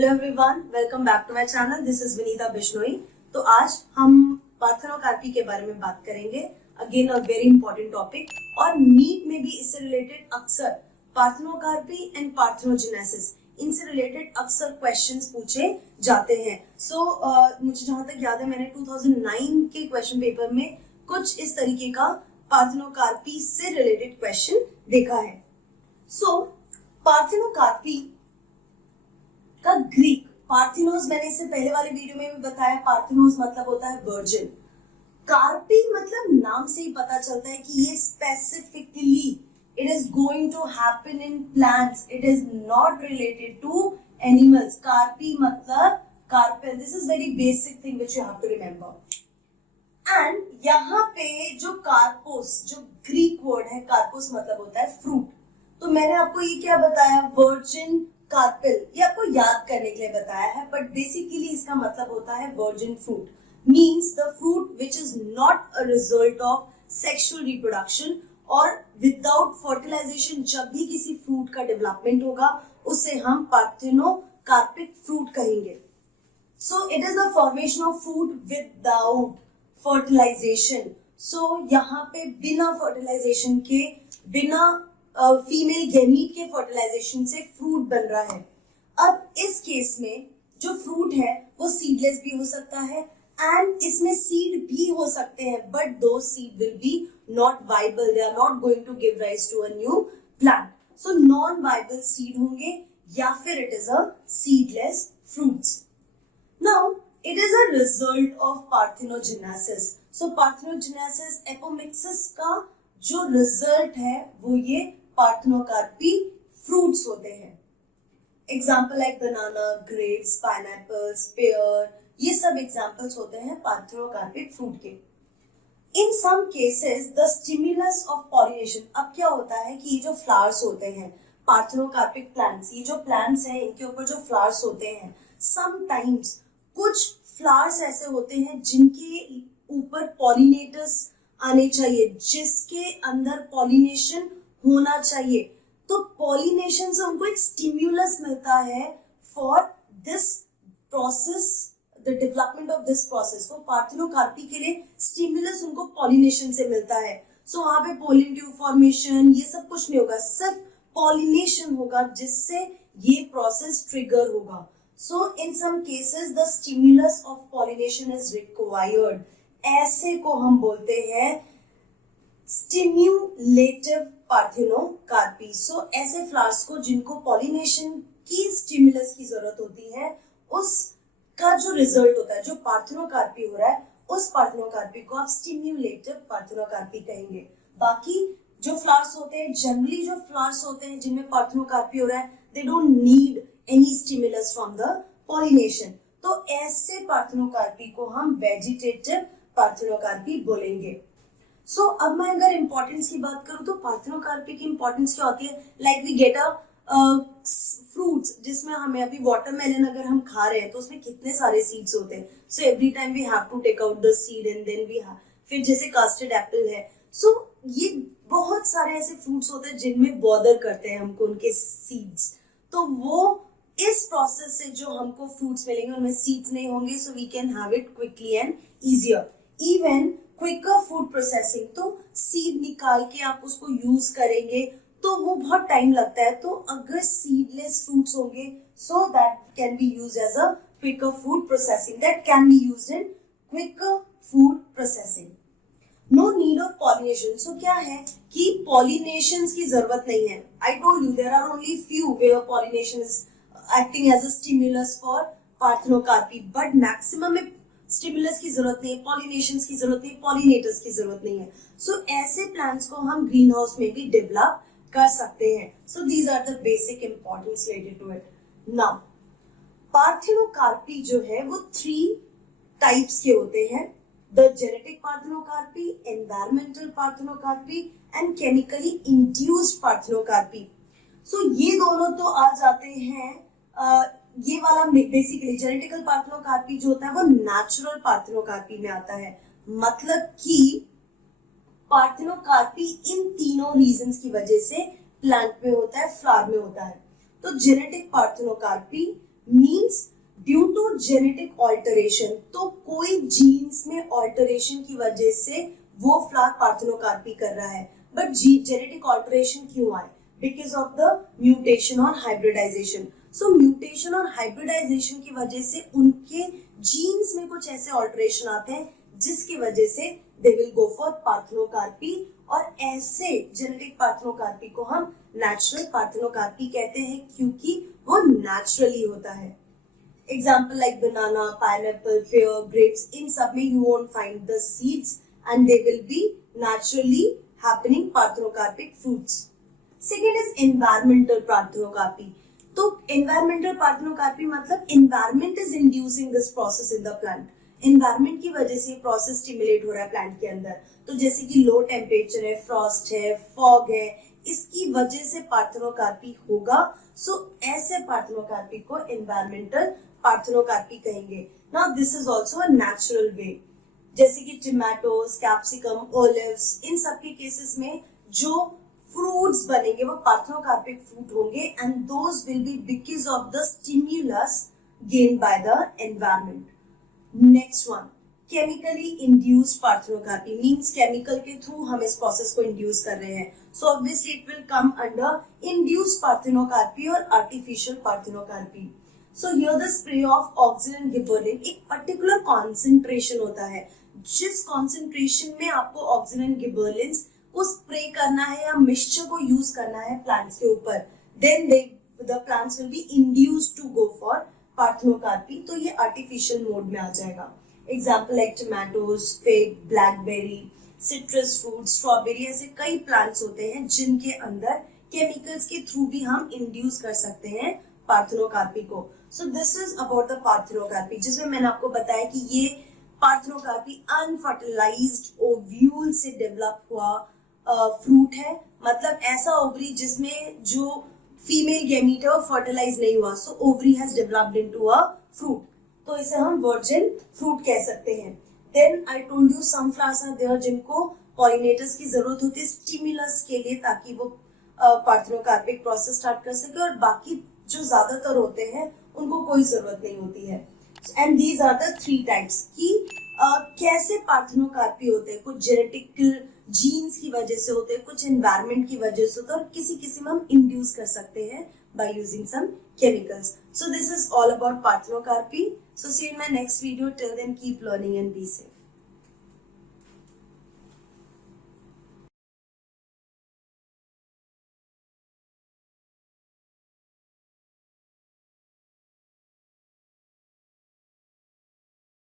Hello everyone, welcome back to my channel. This is Vinita Bishnoi. तो आज हम पार्थेनोकार्पी के बारे में बात करेंगे। Again a very important topic, और नीट में भी इससे रिलेटेड अक्सर पार्थेनोकार्पी एंड पार्थेनोजेनेसिस इनसे रिलेटेड अक्सर क्वेश्चंस पूछे जाते हैं। मुझे जहां तक याद है, मैंने 2009 के क्वेश्चन पेपर में कुछ इस तरीके का पार्थेनोकार्पी से रिलेटेड क्वेश्चन देखा है। पार्थेनोकार्पी का ग्रीक पार्थिनोस, मैंने इससे पहले वाले वीडियो में भी बताया, पार्थिनोस मतलब होता है वर्जिन। कार्पी मतलब नाम से ही पता चलता है कि ये specifically it is going to happen in plants, it is not related to animals. Carpy मतलब carpel. This is very basic thing which you have to remember. And यहाँ पे जो कार्पोस, जो ग्रीक वर्ड है कार्पोस मतलब होता है फ्रूट। तो मैंने आपको ये क्या बताया, वर्जिन कार्पेल, ये आपको याद करने के लिए बताया है, बट बेसिकली इसका मतलब होता है virgin fruit. Means the fruit which is not a result of sexual reproduction और विदाउट फर्टिलाइजेशन। जब भी किसी फ्रूट का डेवलपमेंट होगा उसे हम पार्थेनोकार्पिक फ्रूट कहेंगे। So it is the formation of fruit without fertilisation. So यहाँ पे बिना फर्टिलाइजेशन के, बिना फीमेल गैमीट के फर्टिलाइजेशन से फ्रूट बन रहा है। अब इस केस में जो फ्रूट है वो सीडलेस भी हो सकता है एंड इसमें सीड भी हो सकते हैं, बट दो seed will be not viable, they are not going to give rise to a new plant. So non viable seed होंगे या फिर it is a seedless fruits. Now it is a result of parthenogenesis. So parthenogenesis, apomixis का जो result है वो ये parthenocarpy fruits होते हैं। Example like banana, grapes, pineapples, pear, ये सब एग्जाम्पल्स होते हैं पार्थेनोकार्पिक फ्रूट के। In some cases the stimulus of pollination. अब क्या होता है कि ये जो फ्लावर्स होते हैं पार्थेनोकार्पिक प्लांट्स, ये जो प्लांट्स हैं इनके ऊपर जो फ्लावर्स होते हैं, समटाइम्स कुछ फ्लावर्स ऐसे होते हैं जिनके ऊपर पॉलिनेटर्स आने चाहिए, जिसके अंदर पॉलिनेशन होना चाहिए। तो पॉलिनेशन से उनको एक स्टिम्युलस मिलता है for this process, the development of this process. तो पार्थेनोकार्पी के लिए स्टिम्युलस उनको पॉलिनेशन से मिलता है। सो वहां पे पोलिन ट्यूब फॉर्मेशन ये सब कुछ नहीं होगा, सिर्फ पॉलिनेशन होगा जिससे ये प्रोसेस ट्रिगर होगा। So in some cases the stimulus of pollination is required. ऐसे को हम बोलते हैं stimulative पार्थेनोकार्पी। So ऐसे फ्लावर्स को जिनको पॉलिनेशन की स्टिमुलस की जरूरत होती है, उसका जो रिजल्ट होता है, जो पार्थेनोकार्पी हो रहा है, उस पार्थेनोकार्पी को आप स्टिम्युलेटिव पार्थेनोकार्पी कहेंगे। बाकी जो फ्लावर्स होते हैं, जनरली जो फ्लावर्स होते हैं जिनमें पार्थेनोकार्पी हो रहा है, they don't need any stimulus from the pollination. तो ऐसे पार्थेनोकार्पी को हम वेजिटेटिव पार्थेनोकार्पी बोलेंगे। अब मैं अगर इंपॉर्टेंस की बात करूं तो पार्थेनोकार्पी की इंपॉर्टेंस क्या होती है, like we get a fruits जिसमें हमें अभी वाटरमेलन अगर हम खा रहे हैं तो उसमें कितने सारे सीड्स होते हैं। So every time we have to take out the seed and then we have, फिर जैसे कास्टेड एप्पल है। ये बहुत सारे ऐसे फ्रूट्स होते हैं जिनमें बॉदर करते हैं हमको उनके सीड्स। तो वो इस प्रोसेस से जो हमको फ्रूट्स मिलेंगे उनमें सीड्स नहीं होंगे, so we can have it quickly and easier. Even quicker food processing, तो सीड निकाल के आप उसको यूज करेंगे तो वो बहुत टाइम लगता है। तो अगर सीडलेस फ्रूट्स होंगे, so that can be use as a quicker food processing, that can be used in quicker food processing. No need of pollination. So क्या है कि पॉलिनेशन की जरूरत नहीं है। I told you there are only few where pollination is acting as a stimulus for parthenocarpy, but maximum में stimulus की जरूरत नहीं है, पॉलिनेशंस की जरूरत नहीं है, पॉलिनेटर्स की जरूरत नहीं है। सो ऐसे प्लांट्स को हम ग्रीन हाउस में भी डेवलप कर सकते हैं। So these are the basic importance related to it. Now parthenocarpy जो है वो 3 टाइप्स के होते हैं, the genetic parthenocarpy, environmental parthenocarpy and chemically induced parthenocarpy. ये दोनों तो आ जाते हैं, ये वाला बेसिकली जेनेटिकल पार्थेनोकार्पी जो होता है वो नेचुरल पार्थेनोकार्पी में आता है। मतलब कि पार्थेनोकार्पी इन तीनों रीजंस की वजह से प्लांट में होता है, फ्लावर में होता है। तो genetic parthenocarpy means due to genetic alteration, तो कोई जीन्स में ऑल्टरेशन की वजह से वो फ्लावर पार्थेनोकार्पी कर रहा है। बट जेनेटिक ऑल्टरेशन क्यों आए? बिकॉज ऑफ द म्यूटेशन और हाइब्रिडाइजेशन। सो म्यूटेशन और हाइब्रिडाइजेशन की वजह से उनके जीन्स में कुछ ऐसे ऑल्टरेशन आते हैं जिसकी वजह से they will go for parthenocarpy, और ऐसे जेनेटिक पार्थेनोकार्पी को हम नेचुरल पार्थेनोकार्पी कहते हैं क्योंकि वो नेचुरली होता है। एग्जाम्पल लाइक बनाना, पाइनएप्पल, पेयर, ग्रेप्स, इन सब में you won't find the seeds and they will be naturally happening parthenocarpic fruits. Second is environmental parthenocarpy. तो एनवायरमेंटल पार्थेनोकार्पी मतलब environment is inducing this process in the plant. Environment की वजह से process stimulate हो रहा है प्लांट के अंदर। तो जैसे कि लो टेम्परेचर है, फ्रॉस्ट है, फॉग है, इसकी वजह से पार्थेनोकार्पी होगा। सो ऐसे पार्थेनोकार्पी को एनवायरमेंटल पार्थेनोकार्पी कहेंगे। Now this is also a natural way. जैसे कि टोमेटोज, कैप्सिकम, ओलिव्स, इन सब के केसेस में जो फ्रूट्स बनेंगे वो पार्थेनोकार्पिक फ्रूट होंगे and those will be because of the stimulus gain by the environment. Next one, chemically induced parthenocarpy, means chemical के थ्रू हम इस प्रोसेस को इंड्यूस कर रहे हैं। So obviously it will come under induced parthenocarpy और artificial parthenocarpy. So here the spray of auxin and gibberellin, एक particular concentration होता है, जिस कॉन्सेंट्रेशन में आपको ऑक्सिन एंड गिबरेलिन को स्प्रे करना है या मिक्सचर को यूज करना है प्लांट्स के ऊपर, then the plants will be induced to go for parthenocarpy. तो ये आर्टिफिशियल मोड में आ जाएगा। Example like tomatoes, fig, blackberry, citrus fruit, strawberry, ऐसे कई प्लांट्स होते हैं जिनके अंदर केमिकल्स के थ्रू भी हम इंड्यूस कर सकते हैं पार्थेनोकार्पी को। सो this is about the parthenocarpy, जिसमें मैंने आपको बताया कि ये पार्थेनोकार्पी अनफर्टिलाइज्ड ओव्यूल से डेवलप हुआ फ्रूट है। मतलब ऐसा ओवरी जिसमें जो फीमेल गैमीट है वो फर्टिलाइज नहीं हुआ, so ovary has developed into a fruit, तो इसे हम वर्जिन फ्रूट कह सकते हैं। Then I told you some flowers are there जिनको पॉलिनेटर्स की जरूरत होती है स्टिमुलस के लिए, ताकि वो पार्थेनोकार्पिक प्रोसेस स्टार्ट कर सके, और बाकी जो ज्यादातर होते हैं उनको कोई जरूरत नहीं होती है। And these are the three types की कैसे पार्थेनोकार्पी होते हैं। कुछ जेनेटिक जीन्स की वजह से होते हैं, कुछ एनवायरमेंट की वजह से होते हैं, और किसी किसी में हम इंड्यूस कर सकते हैं by using some chemicals. So this is all about parthenocarpy. So see you in my next video. Till then, keep learning and be safe.